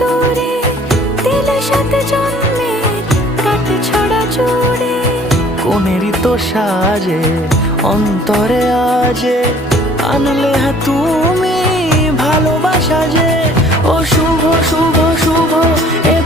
দূরে দিলে সাথে জন্মের কাট ছড়া জুড়ে। কোনেরই তো সাজে অন্তরে আজে আনলে হ্যাঁ তুমি ভালোবাসা যে। ও শুভ শুভ শুভ এ